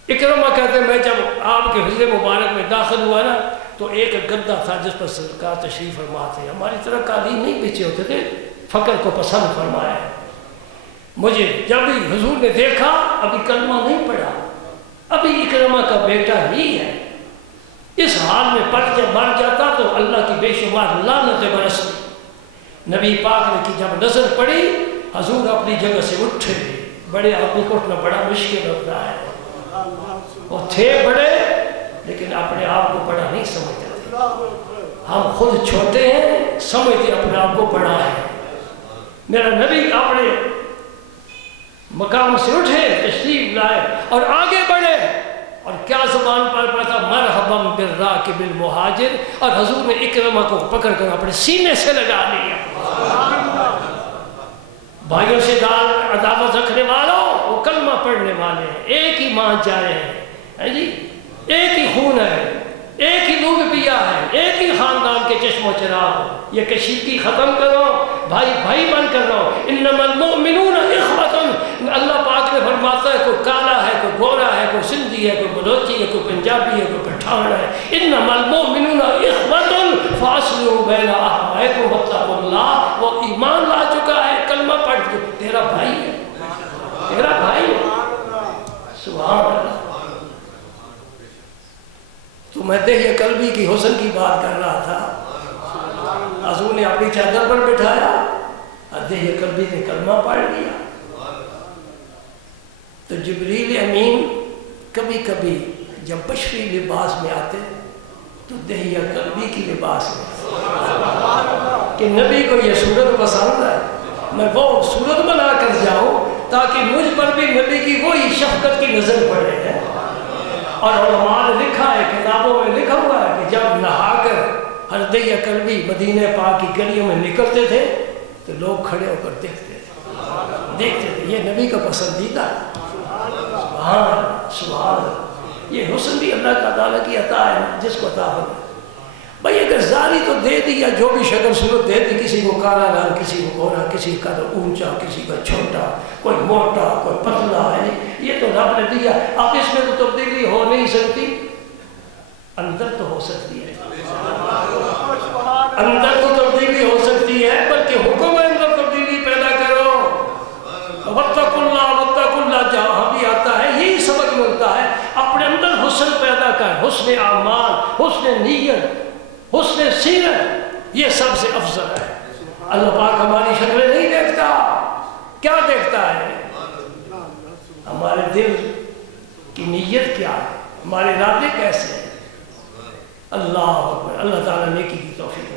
اکرمہ کہتے ہیں میں جب آپ کے حجرے مبارک میں داخل ہوا نا تو ایک گدا تھا جس پر سرکار تشریف فرما تھے، ہماری طرح قالین نہیں بچے ہوتے تھے، فقر کو پسند فرمایا ہے۔ مجھے جب بھی حضور نے دیکھا، ابھی کلمہ نہیں پڑھا، ابھی اکرمہ کا بیٹا ہی ہے، اس حال میں پڑھ جب مر جاتا تو اللہ کی بے شمار لعنتیں برستی، نبی پاک نے کی جب نظر پڑی حضور اپنی جگہ سے اٹھے. بڑے آدمی کو اٹھنا بڑا مشکل ہوتا ہے. وہ تھے بڑے لیکن اپنے آپ کو بڑا نہیں سمجھتے تھے. ہم خود چھوٹے ہیں سمجھتے اپنے آپ کو بڑا ہے. میرا نبی اپنے مقام سے اٹھے تشریف لائے اور آگے بڑھے اور کیا زبان پر پڑا مرحبا بالراکب المہاجر اور حضور نے اکرمہ کو پکڑ کر اپنے سینے سے لگا لیا. بھائیوں سے عداوت رکھنے والوں وہ کلمہ پڑھنے والے ہیں, ایک ہی ماں جائے ہیں جی, ایک ہی خون ہے, ایک ہی دودھ پیا ہے, ایک ہی خاندان کے چشم و چراغ. یہ کشیدگی ختم کرو, بھائی بھائی بن کر رہو. انما المؤمنون اخوۃ. اللہ پاک نے فرماتا ہے کوئی کالا ہے, کوئی گورا ہے, کوئی سندھی ہے, کوئی بلوچی ہے, کوئی پنجابی ہے, کوئی پٹھان ہے. انما المؤمنون اخوۃ فاصلحوا بین اخویکم واتقوا اللہ. وہ ایمان لا چکا ہے, کلمہ پڑھ کے تیرا بھائی ہے, تیرا بھائی ہے. سبحان اللہ. تو میں دہیہ قلبی کی حسن کی بات کر رہا تھا. حضور نے اپنی چادر پر بٹھایا اور دہیہ قلبی نے کلمہ پڑھ لیا. تو جبریل امین کبھی کبھی جب بشری لباس میں آتے تو دہیہ قلبی کی لباس میں کہ نبی کو یہ صورت پسند ہے, میں وہ صورت بنا کر جاؤں تاکہ مجھ پر بھی نبی کی وہی شفقت کی نظر پڑے ہے. اور علماء نے لکھا ہے, کتابوں میں لکھا ہوا ہے کہ جب نہا کر ہر دہیہ قلبی مدینہ پاک کی گلیوں میں نکلتے تھے تو لوگ کھڑے ہو کر دیکھتے تھے, یہ نبی کا پسندیدہ ہے. سبحان اللہ. یہ حسن بھی اللہ کا تعالیٰ کی عطا ہے جس کو عطا فرمائے. بھائی اگر زاری تو دے دی یا جو بھی شکل صورت دے دی, کسی کو کالا رنگ, کسی کو گورا, کسی کا تو اونچا, کسی کا چھوٹا, کوئی موٹا, کوئی پتلا ہے, یہ تو رب نے دیا. اب اس میں تو تبدیلی ہو نہیں سکتی, اندر تو ہو سکتی ہے, اندر تو تبدیلی ہو سکتی ہے, بلکہ حکم ہے اندر تبدیلی پیدا کرو. واتقوا اللہ واتقوا اللہ جہاں بھی آتا ہے یہی سبق ملتا ہے. اپنے اندر حسن پیدا کر, حسن اعمال, حسن نیت, حسن سیرت, یہ سب سے افضل ہے. اللہ پاک ہماری شکلیں نہیں دیکھتا, کیا دیکھتا ہے؟ ہمارے دل کی نیت کیا ہے, ہمارے ارادے کیسے ہیں. اللہ اکبر. اللہ تعالیٰ نیکی کی توفیق